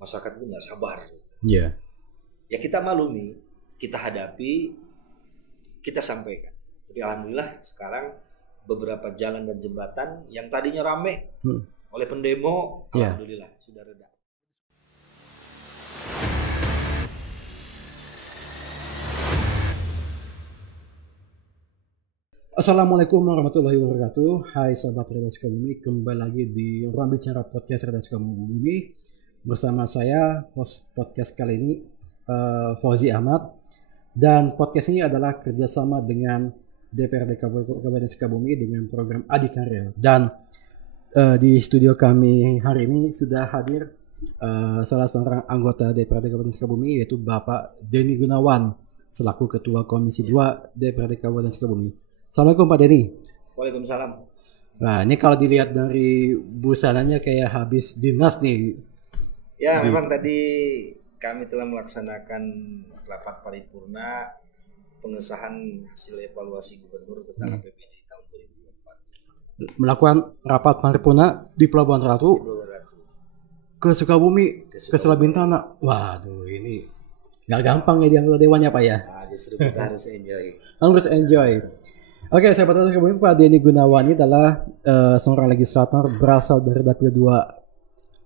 masyarakat itu nggak sabar. Iya. Ya kita maklumi, kita hadapi, kita sampaikan. Tapi alhamdulillah sekarang beberapa jalan dan jembatan yang tadinya rame oleh pendemo, alhamdulillah sudah reda. Assalamualaikum warahmatullahi wabarakatuh. Hai sahabat Cerdas Sukabumi, kembali lagi di Ruang Bicara Podcast Cerdas Sukabumi bersama saya host podcast kali ini Fauzi Ahmad, dan podcast ini adalah kerjasama dengan DPRD Kabupaten Sukabumi dengan program Adikarya. Dan di studio kami hari ini sudah hadir salah seorang anggota DPRD Kabupaten Sukabumi, yaitu Bapak Denny Gunawan selaku Ketua Komisi 2 DPRD Kabupaten Sukabumi. Assalamualaikum Pak Denny. Waalaikumsalam. Nah ini kalau dilihat dari busananya kayak habis dinas nih. Ya memang tadi kami telah melaksanakan rapat paripurna pengesahan hasil evaluasi gubernur tentang APBD tahun 2024. Melakukan rapat paripurna di Pelabuhan Ratu, ke Sukabumi, ke Selabintana. Waduh ini nggak gampang ya di anggota dewannya Pak ya. Nah, justru kita harus enjoy. Harus enjoy. Oke, saya Cerdas Sukabumi, Pak Denny Gunawan ini adalah seorang legislator berasal dari Dapil 2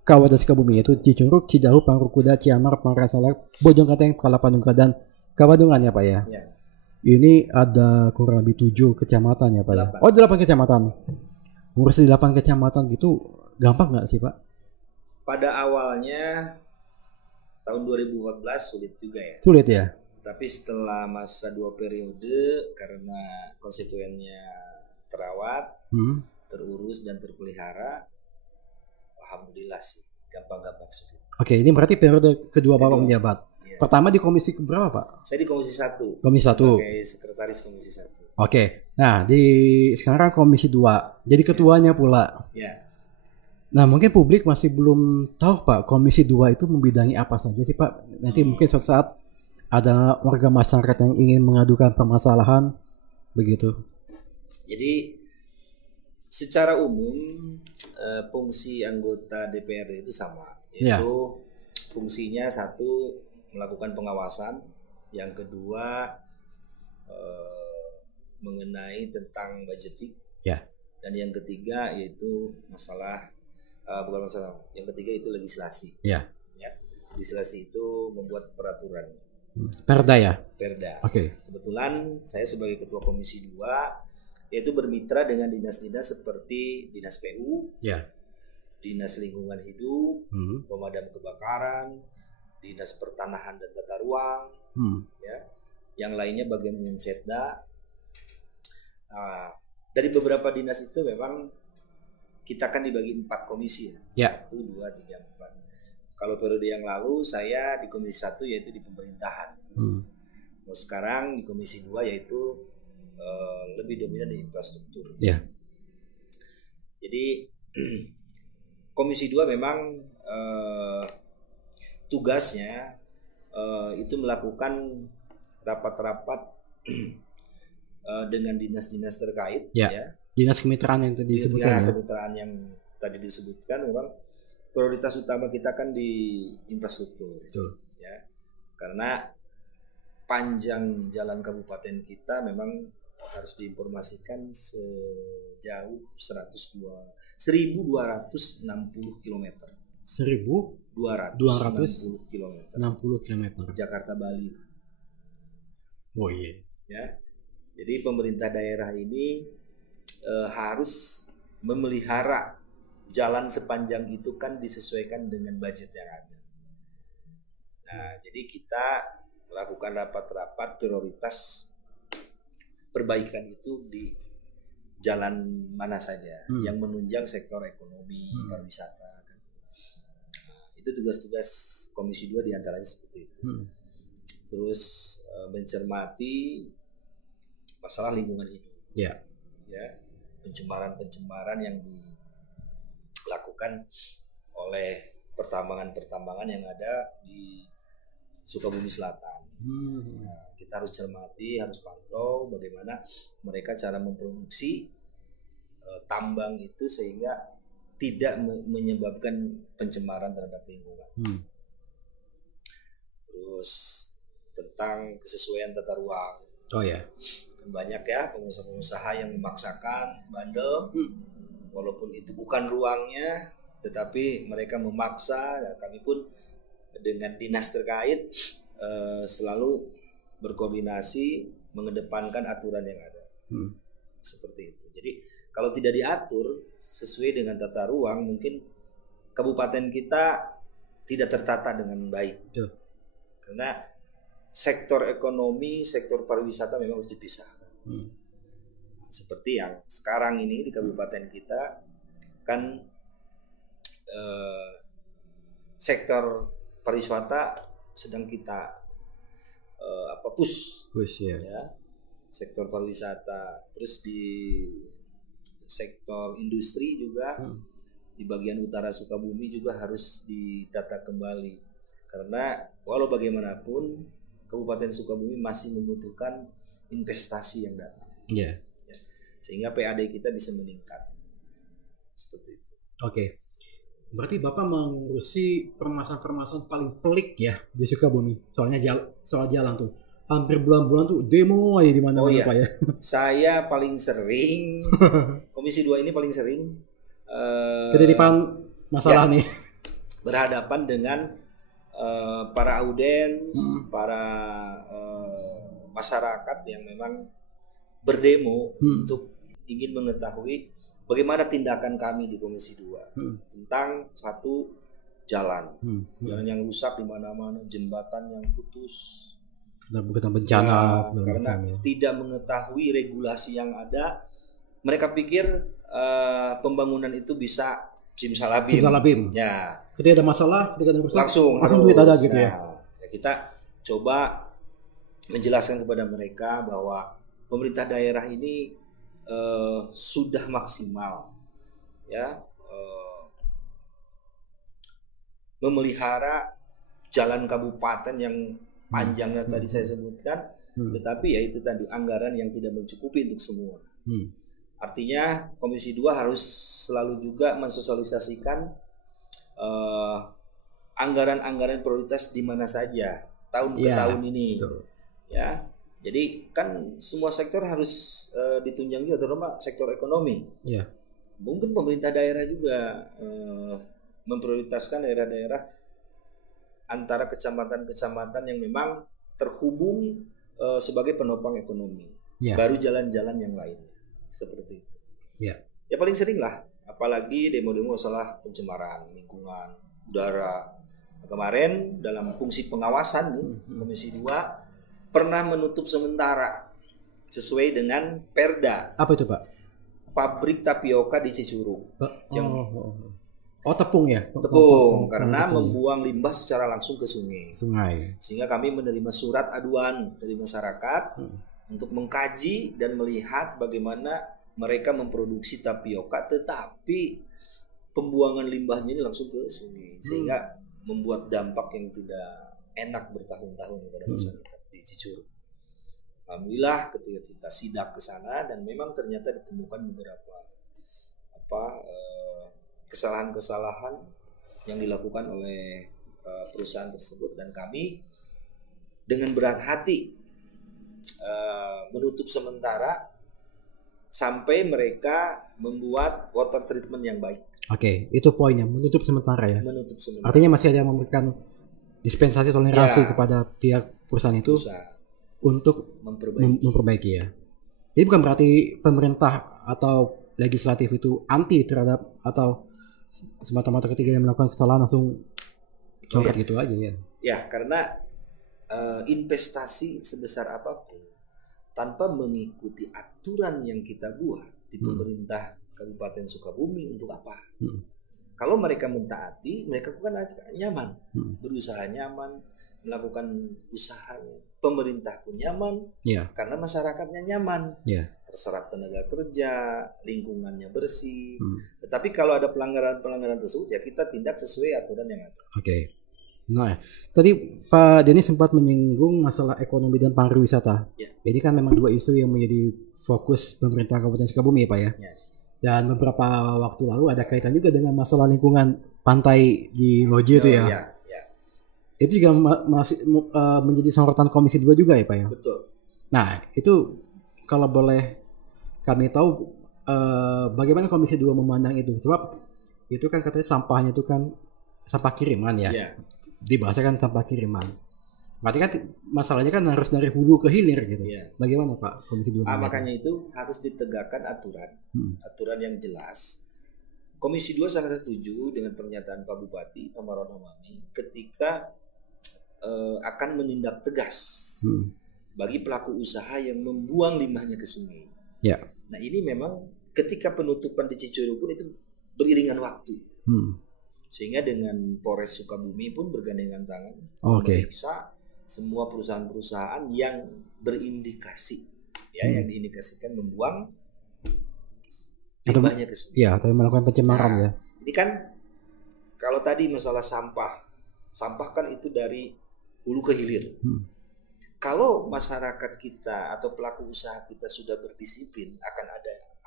Kabupaten Sukabumi, yaitu Cicurug, Cidahu, Pangrukuda, Ciamar, Pangransalak, Bojongkateng, Kalapandungka, dan Kabandungan ya Pak ya. Ya. Ini ada kurang lebih 7 kecamatan ya Pak ya. 8. Oh 8 kecamatan. Ngurus 8 kecamatan gitu gampang nggak sih Pak? Pada awalnya tahun 2014 sulit juga ya. Sulit ya. Tapi setelah masa 2 periode karena konstituennya terawat, terurus dan terpelihara, alhamdulillah sih gampang-gampang sulit. Oke, ini berarti periode kedua Bapak menjabat. Ya. Pertama di komisi berapa Pak? Saya di komisi 1. Komisi 1. Sebagai sekretaris komisi 1. Oke. Nah, sekarang komisi 2. Jadi ketuanya pula. Ya. Nah, mungkin publik masih belum tahu Pak, komisi 2 itu membidangi apa saja sih Pak? Nanti mungkin suatu saat ada warga masyarakat yang ingin mengadukan permasalahan begitu. Jadi secara umum fungsi anggota DPRD itu sama, yaitu fungsinya satu melakukan pengawasan, yang kedua mengenai tentang budgeting, dan yang ketiga yaitu yang ketiga itu legislasi. Ya, legislasi itu membuat peraturan. Perda ya? Perda. Oke. Kebetulan saya sebagai ketua komisi 2 yaitu bermitra dengan dinas-dinas seperti Dinas PU, Dinas Lingkungan Hidup, Pemadam Kebakaran, Dinas Pertanahan dan Tata Ruang, yang lainnya bagian umum Setda. Dari beberapa dinas itu memang kita kan dibagi 4 komisi ya. 1, 2, 3, 4. Kalau periode yang lalu saya di komisi 1 yaitu di pemerintahan. Sekarang di komisi 2 yaitu lebih dominan di infrastruktur. Jadi komisi 2 memang tugasnya itu melakukan rapat-rapat dengan dinas-dinas terkait. Dinas kemitraan yang tadi disebutkan. Kemitraan yang tadi disebutkan memang prioritas utama kita kan di infrastruktur. Ya. Karena panjang jalan kabupaten kita memang harus diinformasikan sejauh 1.260 km. 1.260 km. Jakarta Bali. Oh iya. Ya. Jadi pemerintah daerah ini harus memelihara jalan sepanjang itu kan disesuaikan dengan budget yang ada. Nah, jadi kita melakukan rapat-rapat prioritas perbaikan itu di jalan mana saja yang menunjang sektor ekonomi, pariwisata. Kan. Nah, itu tugas-tugas Komisi 2 diantaranya seperti itu. Terus mencermati masalah lingkungan hidup. Ya, pencemaran-pencemaran yang dilakukan oleh pertambangan-pertambangan yang ada di Sukabumi Selatan. Nah, kita harus cermati, harus pantau bagaimana mereka cara memproduksi tambang itu sehingga tidak menyebabkan pencemaran terhadap lingkungan. terus tentang kesesuaian tata ruang. Oh ya. Banyak ya pengusaha-pengusaha yang memaksakan bandel, walaupun itu bukan ruangnya, tetapi mereka memaksa. Ya, kami pun dengan dinas terkait selalu berkoordinasi mengedepankan aturan yang ada. Seperti itu. Jadi kalau tidak diatur sesuai dengan tata ruang, mungkin kabupaten kita tidak tertata dengan baik. Karena sektor ekonomi, sektor pariwisata memang harus dipisahkan. Seperti yang sekarang ini di kabupaten kita kan sektor pariwisata sedang kita push ya. Sektor pariwisata, terus di sektor industri juga di bagian utara Sukabumi juga harus ditata kembali, karena walau bagaimanapun Kabupaten Sukabumi masih membutuhkan investasi yang datang, ya, sehingga PAD kita bisa meningkat seperti itu. Oke, berarti Bapak mengurusi permasalahan-permasalahan paling pelik ya di Sukabumi, soal jalan tuh. Hampir bulan-bulan tuh demo aja di mana-mana Pak ya. Saya paling sering Komisi 2 ini paling sering ketitipan masalah nih. Berhadapan dengan para audiens, para masyarakat yang memang berdemo untuk ingin mengetahui bagaimana tindakan kami di Komisi 2 tentang satu jalan yang rusak di mana-mana, jembatan yang putus. Bukan bencana karena tidak mengetahui regulasi yang ada, mereka pikir pembangunan itu bisa simsalabim. Ya. Ketika ada masalah, ketika ada rusak, langsung duit ada gitu ya. Kita coba menjelaskan kepada mereka bahwa pemerintah daerah ini sudah maksimal ya memelihara jalan kabupaten yang panjangnya tadi saya sebutkan, tetapi ya itu tadi anggaran yang tidak mencukupi untuk semua. Artinya Komisi 2 harus selalu juga mensosialisasikan anggaran-anggaran prioritas di mana saja tahun ke tahun ini. Betul. Ya, jadi kan semua sektor harus ditunjang juga, terutama sektor ekonomi. Mungkin pemerintah daerah juga memprioritaskan daerah-daerah antara kecamatan-kecamatan yang memang terhubung sebagai penopang ekonomi, baru jalan-jalan yang lainnya seperti itu. Ya paling sering lah, apalagi demo-demo masalah pencemaran lingkungan udara. Kemarin dalam fungsi pengawasan nih, Komisi 2 pernah menutup sementara sesuai dengan Perda. Apa itu Pak? Pabrik tapioka di Cicurug. Tepung ya? Tepung, karena membuang limbah secara langsung ke sungai. Sehingga kami menerima surat aduan dari masyarakat untuk mengkaji dan melihat bagaimana mereka memproduksi tapioka, tetapi pembuangan limbahnya ini langsung ke sungai, sehingga membuat dampak yang tidak enak bertahun-tahun kepada masyarakat di Cicurug. Alhamdulillah ketika kita sidak ke sana dan memang ternyata ditemukan beberapa kesalahan-kesalahan yang dilakukan oleh perusahaan tersebut, dan kami dengan berat hati menutup sementara sampai mereka membuat water treatment yang baik. Oke, itu poinnya, menutup sementara ya. Menutup sementara. Artinya masih ada yang memberikan dispensasi toleransi kepada pihak perusahaan itu untuk memperbaiki ya. Jadi bukan berarti pemerintah atau legislatif itu anti terhadap atau semata-mata ketika dia melakukan kesalahan langsung coret gitu aja ya. Ya, karena investasi sebesar apapun tanpa mengikuti aturan yang kita buat di pemerintah Kabupaten Sukabumi, untuk apa? Kalau mereka mentaati, mereka kan nyaman, berusaha nyaman, melakukan usahanya. Pemerintah pun nyaman, karena masyarakatnya nyaman, terserap tenaga kerja, lingkungannya bersih. Tetapi kalau ada pelanggaran tersebut, ya kita tindak sesuai aturan yang ada. Oke. Nah, tadi Pak Denny sempat menyinggung masalah ekonomi dan pariwisata. Ini kan memang dua isu yang menjadi fokus pemerintah Kabupaten Sukabumi ya Pak ya. Dan beberapa waktu lalu ada kaitan juga dengan masalah lingkungan pantai di Loji itu ya. itu juga masih menjadi sorotan Komisi 2 juga ya Pak ya? Betul. Nah itu kalau boleh kami tahu bagaimana Komisi 2 memandang itu, sebab itu kan katanya sampahnya itu kan sampah kiriman ya, dibahasakan sampah kiriman. Berarti kan masalahnya kan harus dari hulu ke hilir gitu. Bagaimana Pak Komisi 2? Makanya itu harus ditegakkan aturan yang jelas. Komisi 2 sangat setuju dengan pernyataan Pak Bupati Pak Marwan Hamami ketika akan menindak tegas bagi pelaku usaha yang membuang limbahnya ke sungai. Nah ini memang ketika penutupan di Cicurug pun itu beriringan waktu, sehingga dengan Polres Sukabumi pun bergandengan tangan memeriksa semua perusahaan-perusahaan yang berindikasi, yang diindikasikan membuang limbahnya ke sungai. Atau melakukan pencemaran. Ini kan kalau tadi masalah sampah kan itu dari hulu ke hilir. Kalau masyarakat kita atau pelaku usaha kita sudah berdisiplin akan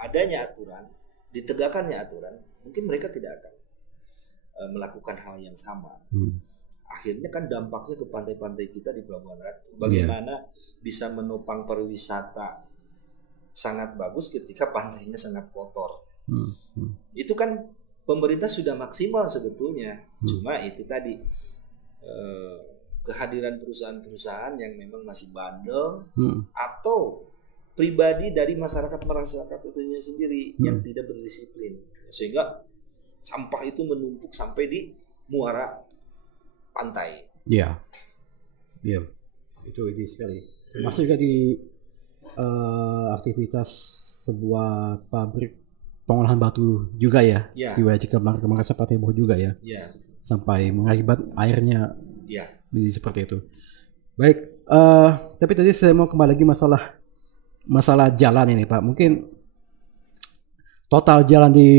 adanya aturan, ditegakkannya aturan, mungkin mereka tidak akan melakukan hal yang sama. Akhirnya kan dampaknya ke pantai-pantai kita di Pelabuhan Ratu. Bagaimana bisa menopang pariwisata sangat bagus ketika pantainya sangat kotor. Itu kan pemerintah sudah maksimal sebetulnya. Cuma itu tadi kehadiran perusahaan-perusahaan yang memang masih bandel atau pribadi dari masyarakat itu sendiri yang tidak berdisiplin, sehingga sampah itu menumpuk sampai di muara pantai. Itu ide sekali. Termasuk juga di aktivitas sebuah pabrik pengolahan batu juga ya. Di wilayah Cikemarga seperti itu juga ya. Sampai mengakibat airnya menjadi seperti itu. Baik, tapi tadi saya mau kembali lagi masalah jalan ini Pak. Mungkin total jalan di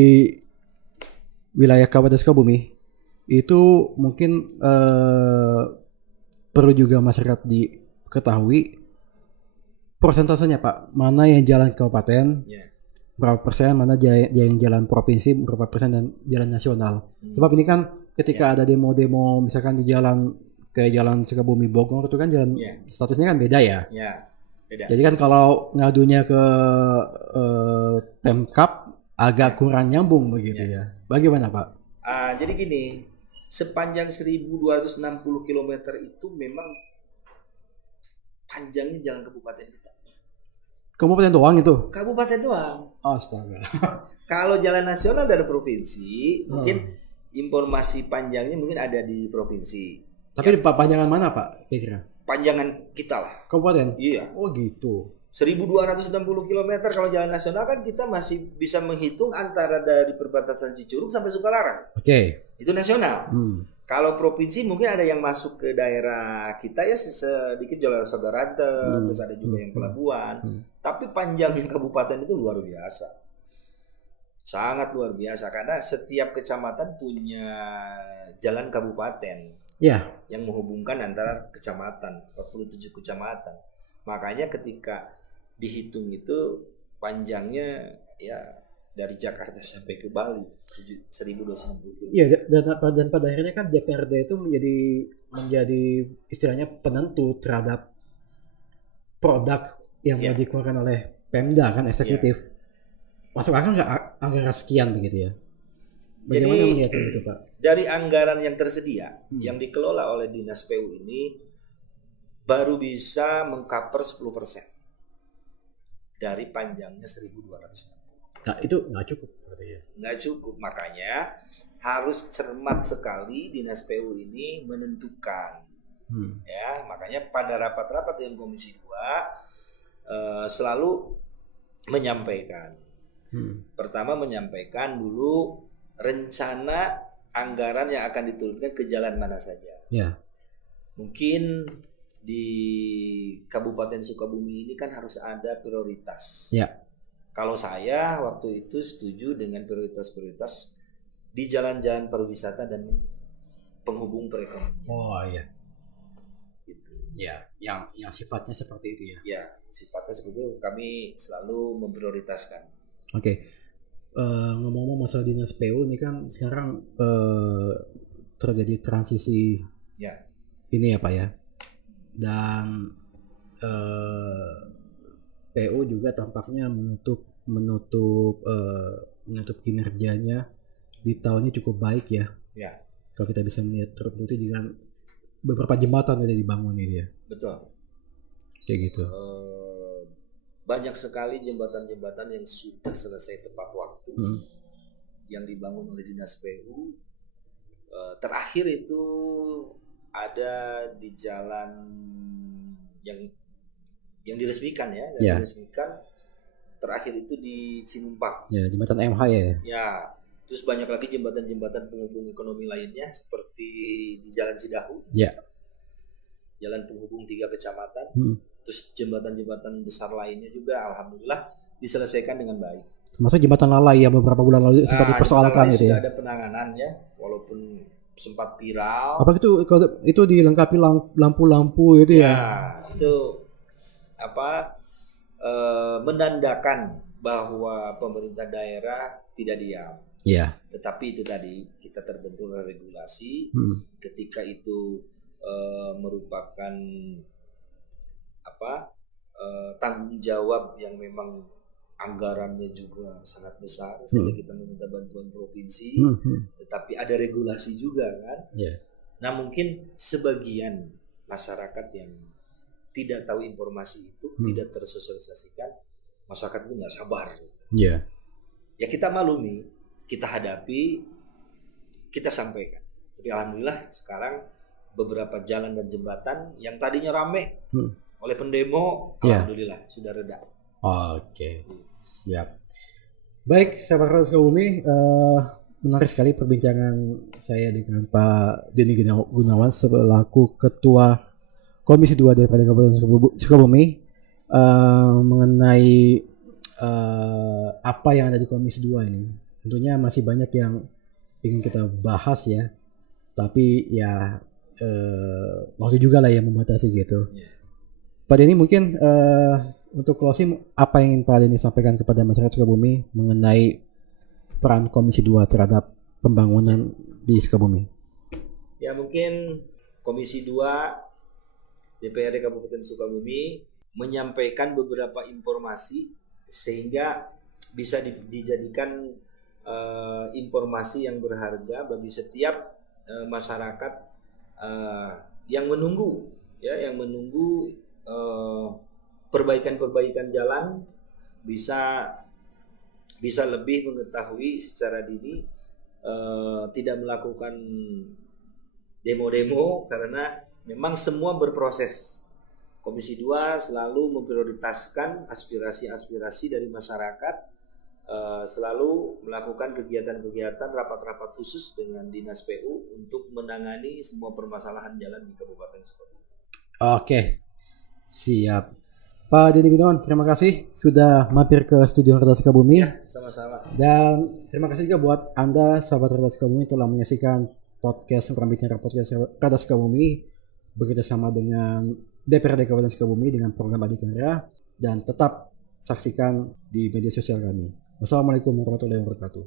wilayah Kabupaten Sukabumi itu mungkin perlu juga masyarakat diketahui persentasenya Pak. Mana yang jalan kabupaten, berapa persen, mana yang jalan provinsi, berapa persen, dan jalan nasional. Sebab ini kan ketika ada demo-demo misalkan di jalan kayak jalan Sukabumi Bogor itu kan jalan statusnya kan beda ya. Beda. Jadi kan kalau ngadunya ke Pemkab agak kurang nyambung begitu ya. Bagaimana Pak? Jadi gini, sepanjang 1260 km itu memang panjangnya jalan kabupaten kita. Kabupaten doang itu? Kabupaten doang. Astaga. Kalau jalan nasional dari provinsi, mungkin informasi panjangnya mungkin ada di provinsi. Tapi di panjangan mana Pak kira-kira? Panjangan kita lah. Kabupaten? Iya. Oh gitu. 1260 km kalau jalan nasional kan kita masih bisa menghitung antara dari perbatasan Cicurug sampai Sukalarang. Itu nasional. Kalau provinsi mungkin ada yang masuk ke daerah kita ya sedikit jalan Sogarante, terus ada juga yang pelabuhan. Tapi panjangnya kabupaten itu luar biasa. Sangat luar biasa karena setiap kecamatan punya jalan kabupaten. Yang menghubungkan antara kecamatan, 47 kecamatan. Makanya ketika dihitung itu panjangnya ya dari Jakarta sampai ke Bali 1260. Iya, dan pada akhirnya kan DPRD itu menjadi istilahnya penentu terhadap produk yang mau dikeluarkan oleh Pemda kan, eksekutif. Masuk akal nggak anggaran sekian begitu ya? Bagaimana melihatnya itu Pak? Dari anggaran yang tersedia yang dikelola oleh Dinas PU ini baru bisa mengcover 10% dari panjangnya 1260. Nah, itu nggak cukup katanya. Nggak cukup, makanya harus cermat sekali Dinas PU ini menentukan. Ya, makanya pada rapat-rapat dengan Komisi 2 selalu menyampaikan. Pertama menyampaikan dulu rencana anggaran yang akan diturunkan ke jalan mana saja. Mungkin di Kabupaten Sukabumi ini kan harus ada prioritas. Kalau saya waktu itu setuju dengan prioritas-prioritas di jalan-jalan pariwisata dan penghubung perekonomian. Oh iya. Gitu. Yang sifatnya seperti itu ya. Ya, sifatnya seperti itu, kami selalu memprioritaskan. Ngomong-ngomong masalah Dinas PU ini kan sekarang terjadi transisi ini ya Pak ya. Dan PU juga tampaknya menutup kinerjanya di tahunnya cukup baik ya. Ya. Kalau kita bisa melihat terbukti dengan beberapa jembatan yang dibangun ini ya. Betul. Kayak gitu. Banyak sekali jembatan-jembatan yang sudah selesai tepat waktu yang dibangun oleh Dinas PU. Terakhir itu ada di jalan yang diresmikan ya, diresmikan. Terakhir itu di Cinumpang. Ya, jembatan MH ya. Ya, terus banyak lagi jembatan-jembatan penghubung ekonomi lainnya seperti di Jalan Cidahu. Ya. Jalan penghubung 3 kecamatan. Terus jembatan-jembatan besar lainnya juga alhamdulillah diselesaikan dengan baik. Termasuk jembatan Lalai yang beberapa bulan lalu sempat dipersoalkan gitu ya. Sudah ada penanganannya walaupun sempat viral. Apa itu dilengkapi lampu-lampu itu ya? Ya, itu menandakan bahwa pemerintah daerah tidak diam. Iya. Tetapi itu tadi kita terbentur oleh regulasi. Ketika itu merupakan tanggung jawab yang memang anggarannya juga sangat besar, sehingga kita meminta bantuan provinsi. Tetapi ada regulasi juga kan. Yeah. Nah mungkin sebagian masyarakat yang tidak tahu informasi itu, tidak tersosialisasikan, masyarakat itu nggak sabar. Yeah. Ya kita maklumi, kita hadapi, kita sampaikan. Tapi alhamdulillah sekarang beberapa jalan dan jembatan yang tadinya rame oleh pendemo, alhamdulillah sudah reda. Oke, siap. Baik, sahabat Sukabumi, menarik sekali perbincangan saya dengan Pak Denny Gunawan selaku Ketua Komisi 2 daripada Kabupaten Sukabumi mengenai apa yang ada di Komisi 2 ini. Tentunya masih banyak yang ingin kita bahas ya, tapi ya waktu juga lah yang membatasi gitu. Pak Denny mungkin untuk closing, apa yang ingin Pak Denny sampaikan kepada masyarakat Sukabumi mengenai peran Komisi 2 terhadap pembangunan di Sukabumi? Ya mungkin Komisi 2 DPRD Kabupaten Sukabumi menyampaikan beberapa informasi sehingga bisa dijadikan informasi yang berharga bagi setiap masyarakat yang menunggu perbaikan jalan, bisa lebih mengetahui secara dini, tidak melakukan demo-demo karena memang semua berproses. Komisi 2 selalu memprioritaskan aspirasi-aspirasi dari masyarakat, selalu melakukan kegiatan-kegiatan rapat-rapat khusus dengan Dinas PU untuk menangani semua permasalahan jalan di Kabupaten Sukabumi. Oke, siap. Pak Denny Gunawan, terima kasih sudah mampir ke studio Radar Sukabumi. Ya, sama-sama. Dan terima kasih juga buat Anda, sahabat Radar Sukabumi, telah menyaksikan podcast Rambicara Podcast Radar Sukabumi bekerjasama dengan DPRD Kabupaten Sukabumi dengan program Adikarya, dan tetap saksikan di media sosial kami. Wassalamualaikum warahmatullahi wabarakatuh.